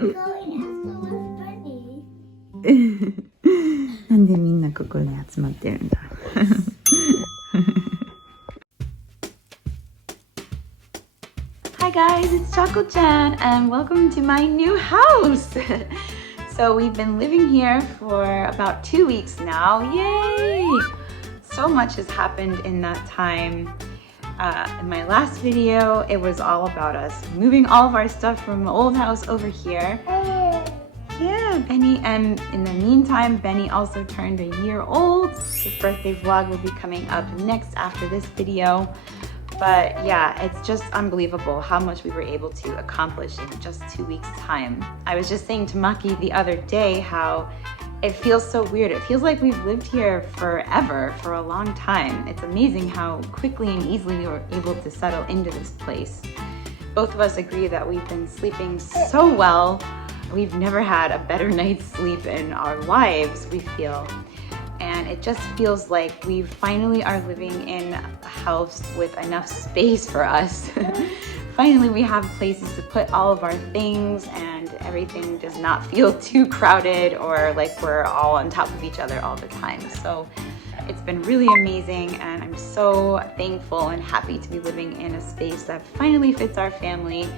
なんでみんなここに集まってるんだHi guys, it's Chaco-chan and welcome to my new house! So we've been living here for about 2 weeks now. Yay! So much has happened in that time. In my last video, it was all about us moving all of our stuff from the old house over here. Yeah, Benny, and in the meantime, Benny also turned a year old. His birthday vlog will be coming up next after this video. But yeah, it's just unbelievable how much we were able to accomplish in just 2 weeks' time. I was just saying to Maki the other day how it feels so weird. It feels like we've lived here forever, for a long time. It's amazing how quickly and easily we were able to settle into this place. Both of us agree that we've been sleeping so well. We've never had a better night's sleep in our lives, we feel. And it just feels like we finally are living in a house with enough space for us. Finally, we have places to put all of our things and everything does not feel too crowded or like we're all on top of each other all the time. So it's been really amazing and I'm so thankful and happy to be living in a space that finally fits our family.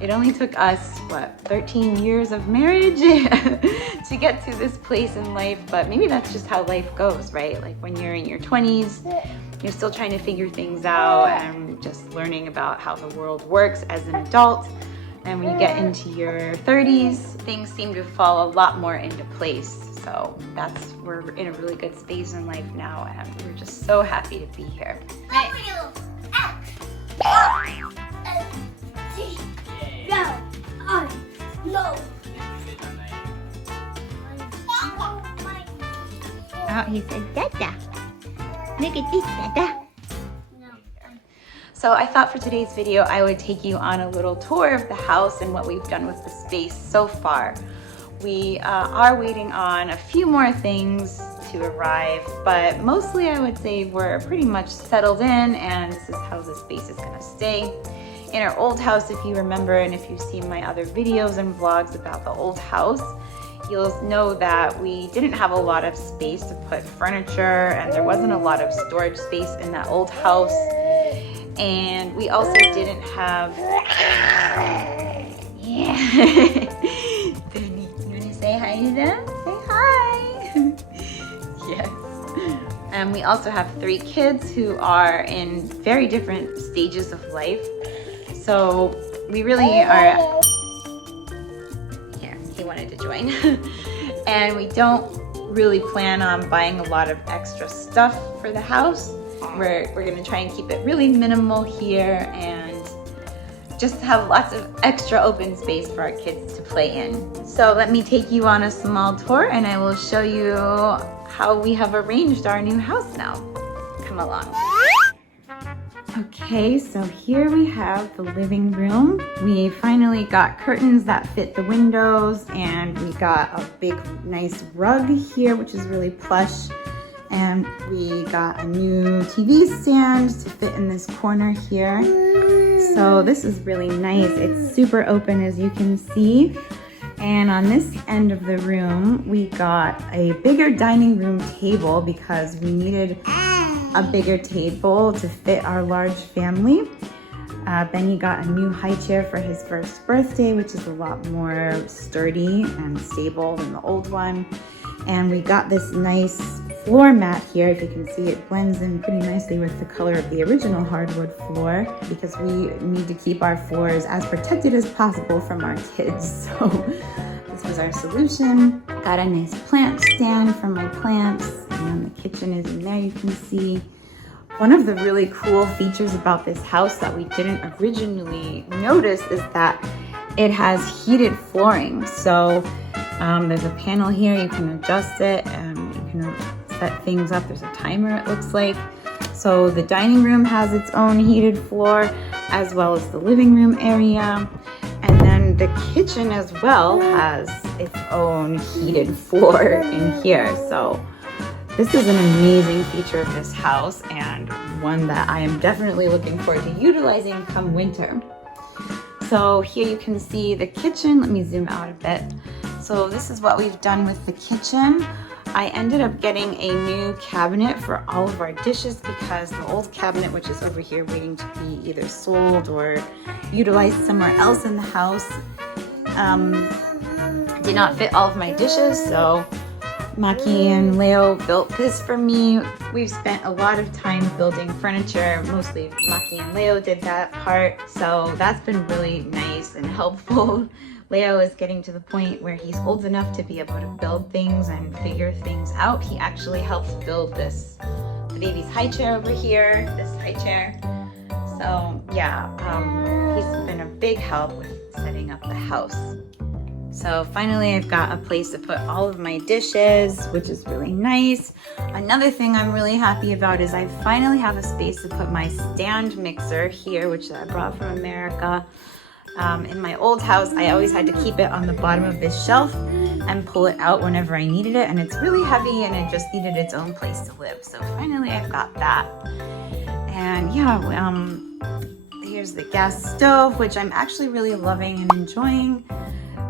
It only took us, 13 years of marriage to get to this place in life, but maybe that's just how life goes, right? Like when you're in your 20s, you're still trying to figure things out and just learning about how the world works as an adult. And when you get into your 30s, things seem to fall a lot more into place. So we're in a really good space in life now and we're just so happy to be here. Oh, he said, Dada. Look at this, Dada. So I thought for today's video, I would take you on a little tour of the house and what we've done with the space so far. We are waiting on a few more things to arrive, but mostly I would say we're pretty much settled in and this is how the space is gonna stay. In our old house, if you remember, and if you've seen my other videos and vlogs about the old house, you'll know that we didn't have a lot of space to put furniture and there wasn't a lot of storage space in that old house. And we also didn't have... Yeah. Benny, you want to say hi to them? Say hi. Yes. And we also have 3 kids who are in very different stages of life. So we really are... Here, he wanted to join. And we don't really plan on buying a lot of extra stuff for the house. We're gonna try and keep it really minimal here and just have lots of extra open space for our kids to play in. So let me take you on a small tour and I will show you how we have arranged our new house now. Come along. Okay, so here we have the living room. We finally got curtains that fit the windows and we got a big nice rug here, which is really plush. And we got a new TV stand to fit in this corner here. So this is really nice. It's super open as you can see. And on this end of the room, we got a bigger dining room table because we needed a bigger table to fit our large family. Benny got a new high chair for his first birthday, which is a lot more sturdy and stable than the old one. And we got this nice floor mat here. If you can see, it blends in pretty nicely with the color of the original hardwood floor because we need to keep our floors as protected as possible from our kids. So this was our solution. Got a nice plant stand for my plants. And then the kitchen is in there, you can see. One of the really cool features about this house that we didn't originally notice is that it has heated flooring. So there's a panel here, you can adjust it and you can set things up. There's a timer, it looks like. So the dining room has its own heated floor as well as the living room area. And then the kitchen as well has its own heated floor in here. So this is an amazing feature of this house and one that I am definitely looking forward to utilizing come winter. So here you can see the kitchen. Let me zoom out a bit. So this is what we've done with the kitchen. I ended up getting a new cabinet for all of our dishes because the old cabinet, which is over here waiting to be either sold or utilized somewhere else in the house, did not fit all of my dishes. So Maki and Leo built this for me. We've spent a lot of time building furniture. Mostly Maki and Leo did that part. So that's been really nice and helpful. Leo is getting to the point where he's old enough to be able to build things and figure things out. He actually helped build this, the baby's high chair over here, this high chair. So yeah, he's been a big help with setting up the house. So finally I've got a place to put all of my dishes, which is really nice. Another thing I'm really happy about is I finally have a space to put my stand mixer here, which I brought from America. In my old house, I always had to keep it on the bottom of this shelf and pull it out whenever I needed it, and it's really heavy and it just needed its own place to live. So finally I've got that. And yeah, here's the gas stove, which I'm actually really loving and enjoying.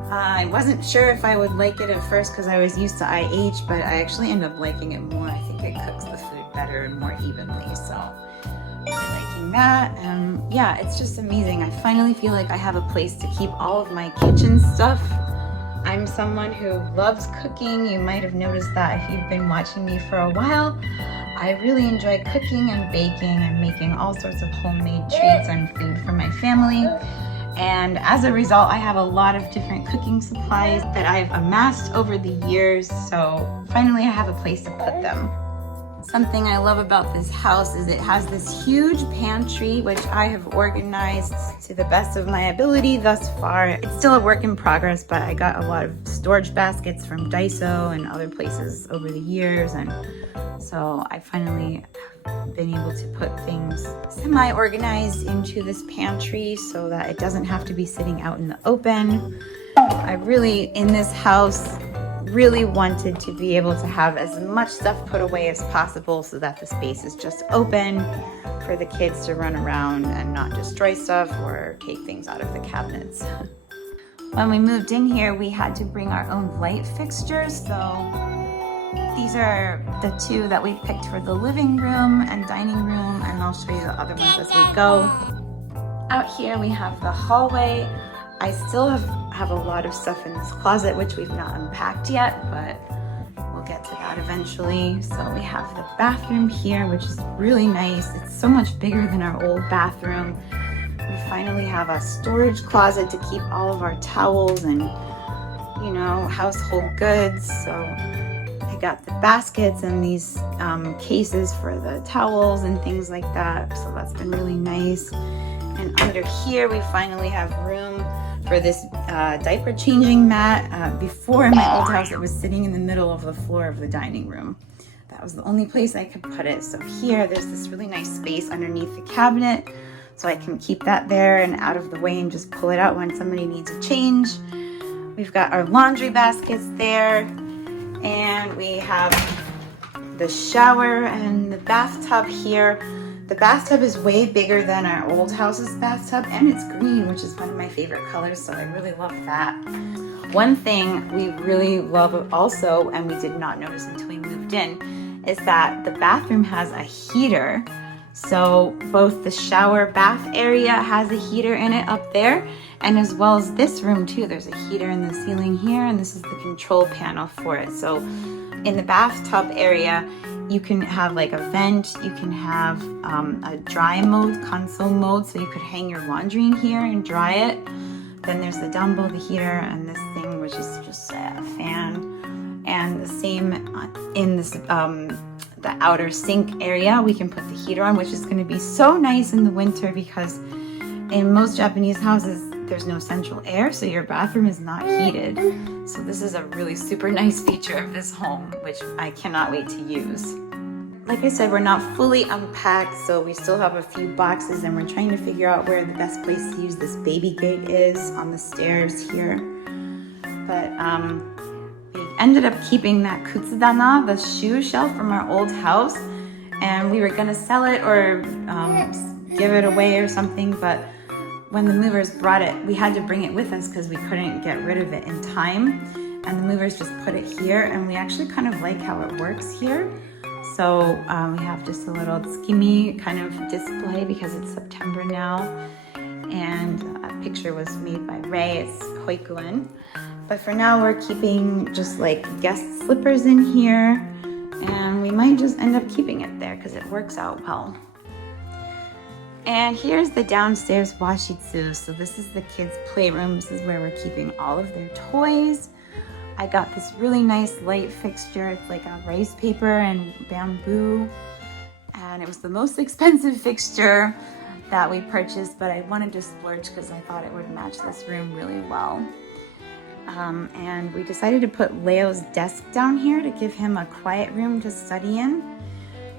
I wasn't sure if I would like it at first because I was used to IH, but I actually ended up liking it more. I think it cooks the food better and more evenly, so I'm really liking that. And yeah, it's just amazing. I finally feel like I have a place to keep all of my kitchen stuff. I'm someone who loves cooking. You might have noticed that if you've been watching me for a while. I really enjoy cooking and baking and making all sorts of homemade treats and food for my family. And as a result, I have a lot of different cooking supplies that I've amassed over the years. So finally I have a place to put them. Something I love about this house is it has this huge pantry, which I have organized to the best of my ability thus far. It's still a work in progress, but I got a lot of storage baskets from Daiso and other places over the years. And so I finally have been able to put things semi-organized into this pantry so that it doesn't have to be sitting out in the open. I really, in this house, really wanted to be able to have as much stuff put away as possible so that the space is just open for the kids to run around and not destroy stuff or take things out of the cabinets. When we moved in here, we had to bring our own light fixtures, so these are the two that we picked for the living room and dining room, and I'll show you the other ones as we go. Out here we have the hallway. I still have a lot of stuff in this closet, which we've not unpacked yet, but we'll get to that eventually. So we have the bathroom here, which is really nice. It's so much bigger than our old bathroom. We finally have a storage closet to keep all of our towels and, you know, household goods. So I got the baskets and these cases for the towels and things like that. So that's been really nice. And under here, we finally have room for this diaper changing mat. Before in my old house, it was sitting in the middle of the floor of the dining room. That was the only place I could put it. So here, there's this really nice space underneath the cabinet, so I can keep that there and out of the way and just pull it out when somebody needs a change. We've got our laundry baskets there, and we have the shower and the bathtub here. The bathtub is way bigger than our old house's bathtub, and it's green, which is one of my favorite colors, so I really love that. One thing we really love also, and we did not notice until we moved in, is that the bathroom has a heater. So both the shower bath area has a heater in it up there, and as well as this room too. There's a heater in the ceiling here, and this is the control panel for it. So in the bathtub area, you can have like a vent, you can have a dry mode, console mode, so you could hang your laundry in here and dry it. Then there's the down below the heater and this thing, which is just a fan. And the same in this the outer sink area, we can put the heater on, which is going to be so nice in the winter because in most Japanese houses, there's no central air, so your bathroom is not heated. So this is a really super nice feature of this home, which I cannot wait to use. Like I said, we're not fully unpacked, so we still have a few boxes, and we're trying to figure out where the best place to use this baby gate is on the stairs here. But we ended up keeping that kutsudana, the shoe shelf from our old house, and we were gonna sell it or give it away or something, but when the movers brought it, we had to bring it with us because we couldn't get rid of it in time. And the movers just put it here, and we actually kind of like how it works here. So we have just a little tsukimi kind of display because it's September now. And a picture was made by Ray, it's Hoikuen. But for now, we're keeping just like guest slippers in here. And we might just end up keeping it there because it works out well. And here's the downstairs washitsu. So this is the kids' playroom. This is where we're keeping all of their toys. I got this really nice light fixture. It's like a rice paper and bamboo. And it was the most expensive fixture that we purchased, but I wanted to splurge because I thought it would match this room really well. And we decided to put Leo's desk down here to give him a quiet room to study in.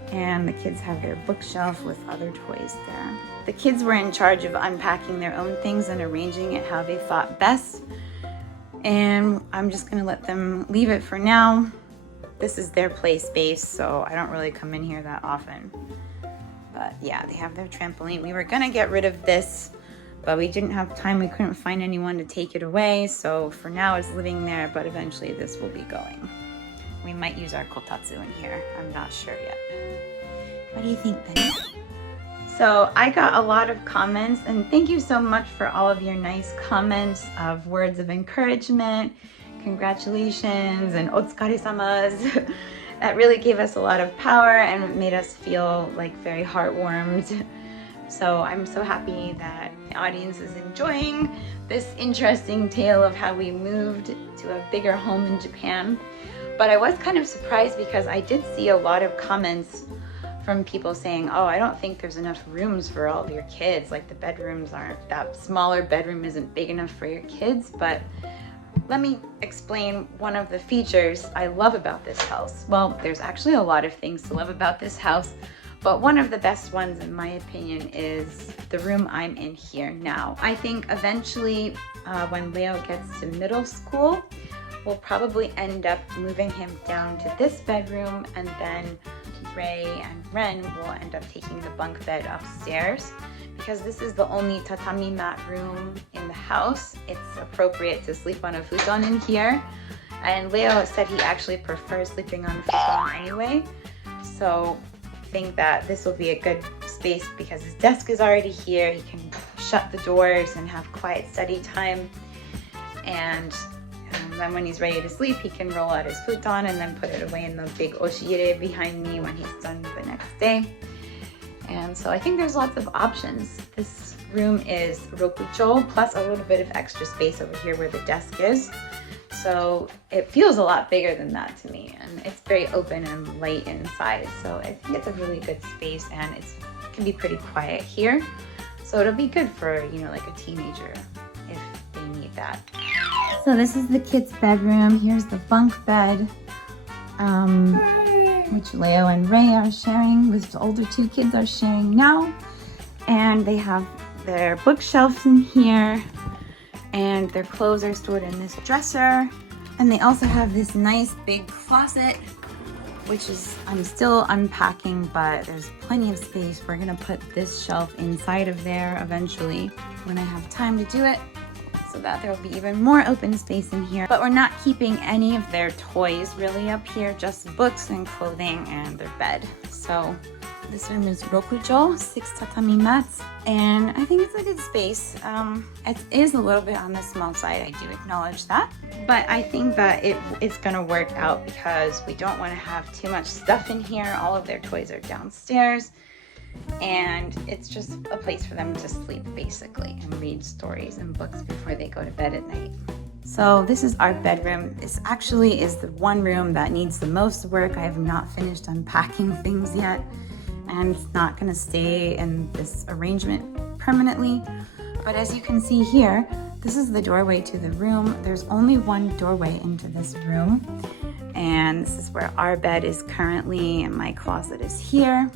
And the kids have their bookshelf with other toys there. The kids were in charge of unpacking their own things and arranging it how they thought best. And I'm just gonna let them leave it for now. This is their play space, so I don't really come in here that often. But yeah, they have their trampoline. We were gonna get rid of this, but we didn't have time. We couldn't find anyone to take it away. So for now it's living there, but eventually this will be going. We might use our kotatsu in here. I'm not sure yet. What do you think, Benny? So I got a lot of comments, and thank you so much for all of your nice comments of words of encouragement, congratulations, and otsukare-samas. That really gave us a lot of power and made us feel like very heartwarmed. So I'm so happy that the audience is enjoying this interesting tale of how we moved to a bigger home in Japan. But I was kind of surprised because I did see a lot of comments from people saying, oh, I don't think there's enough rooms for all of your kids. Like the bedrooms aren't, that smaller bedroom isn't big enough for your kids. But let me explain one of the features I love about this house. Well, there's actually a lot of things to love about this house, but one of the best ones in my opinion is the room I'm in here now. I think eventually when Leo gets to middle school, we'll probably end up moving him down to this bedroom, and then Ray and Ren will end up taking the bunk bed upstairs because this is the only tatami mat room in the house. It's appropriate to sleep on a futon in here, and Leo said he actually prefers sleeping on a futon anyway. So I think that this will be a good space because his desk is already here. He can shut the doors and have quiet study time, and then when he's ready to sleep, he can roll out his futon and then put it away in the big oshiire behind me when he's done the next day. And so I think there's lots of options. This room is rokucho plus a little bit of extra space over here where the desk is. So it feels a lot bigger than that to me, and it's very open and light inside. So I think it's a really good space, and it can be pretty quiet here. So it'll be good for, you know, like a teenager if they need that. So this is the kids' bedroom. Here's the bunk bed, which Leo and Ray are sharing, which the older two kids are sharing now. And they have their bookshelves in here, and their clothes are stored in this dresser. And they also have this nice big closet, which is, I'm still unpacking, but there's plenty of space. We're gonna put this shelf inside of there eventually when I have time to do it, so that there will be even more open space in here. But we're not keeping any of their toys really up here, just books and clothing and their bed. So this room is rokujo, 6 tatami mats, and I think it's a good space. It is a little bit on the small side, I do acknowledge that, but I think that it's gonna work out because we don't want to have too much stuff in here. All of their toys are downstairs, and it's just a place for them to sleep basically and read stories and books before they go to bed at night. So this is our bedroom. This actually is the one room that needs the most work. I have not finished unpacking things yet, and it's not gonna stay in this arrangement permanently. But as you can see here, this is the doorway to the room. There's only one doorway into this room, and this is where our bed is currently, and my closet is here.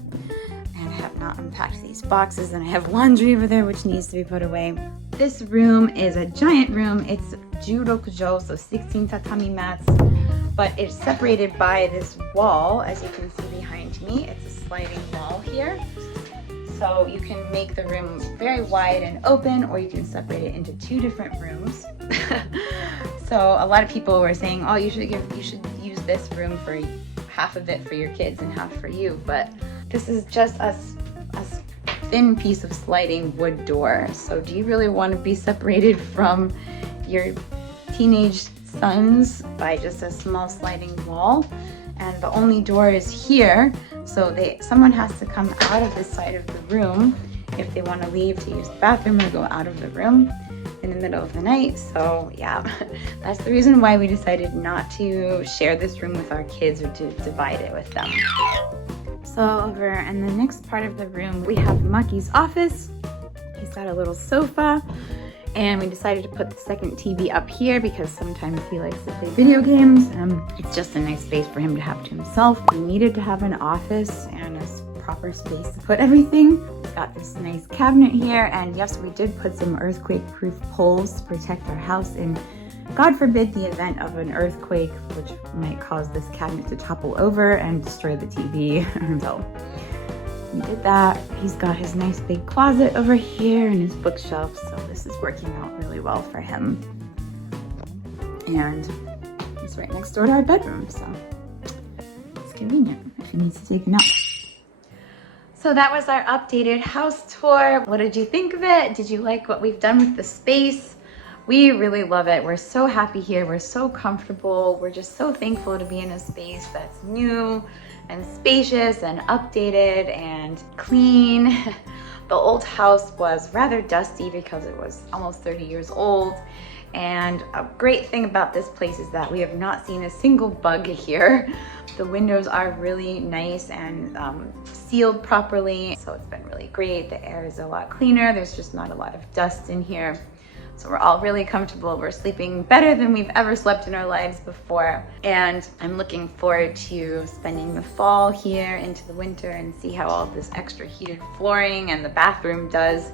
And I have not unpacked these boxes, and I have laundry over there which needs to be put away. This room is a giant room. It's 16 so 16 tatami mats, but it's separated by this wall, as you can see behind me. It's a sliding wall here. So you can make the room very wide and open, or you can separate it into 2 different rooms. So a lot of people were saying, oh, you should use this room for half of it for your kids and half for you. But this is just a thin piece of sliding wood door. So do you really want to be separated from your teenage sons by just a small sliding wall? And the only door is here, so someone has to come out of this side of the room if they want to leave to use the bathroom or go out of the room in the middle of the night. So yeah, that's the reason why we decided not to share this room with our kids or to divide it with them. So over in the next part of the room, we have Maki's office. He's got a little sofa. And we decided to put the second TV up here because sometimes he likes to play video games. It's just a nice space for him to have to himself. We needed to have an office and a proper space to put everything. We've got this nice cabinet here, and yes, we did put some earthquake-proof poles to protect our house in, God forbid, the event of an earthquake, which might cause this cabinet to topple over and destroy the TV. So we did that. He's got his nice big closet over here and his bookshelf, so this is working out really well for him. And it's right next door to our bedroom, so it's convenient if he needs to take a nap. So that was our updated house tour. What did you think of it? Did you like what we've done with the space? We really love it. We're so happy here. We're so comfortable. We're just so thankful to be in a space that's new and spacious and updated and clean. The old house was rather dusty because it was almost 30 years old. And a great thing about this place is that we have not seen a single bug here. The windows are really nice and sealed properly. So it's been really great. The air is a lot cleaner. There's just not a lot of dust in here. So we're all really comfortable. We're sleeping better than we've ever slept in our lives before. And I'm looking forward to spending the fall here into the winter and see how all this extra heated flooring and the bathroom does.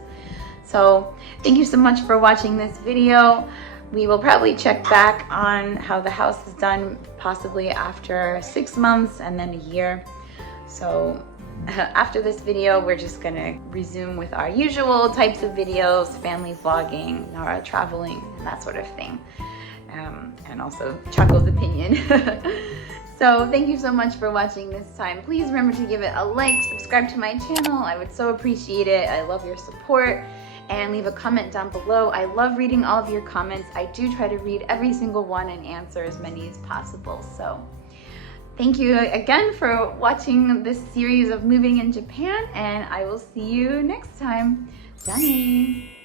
So thank you so much for watching this video. We will probably check back on how the house is done possibly after 6 months and then a year. So after this video, we're just gonna resume with our usual types of videos, family vlogging, Nara traveling, and that sort of thing. And also Chaco's opinion. So thank you so much for watching this time. Please remember to give it a like, subscribe to my channel. I would so appreciate it. I love your support. And leave a comment down below. I love reading all of your comments. I do try to read every single one and answer as many as possible. So thank you again for watching this series of Moving in Japan, and I will see you next time. Dane!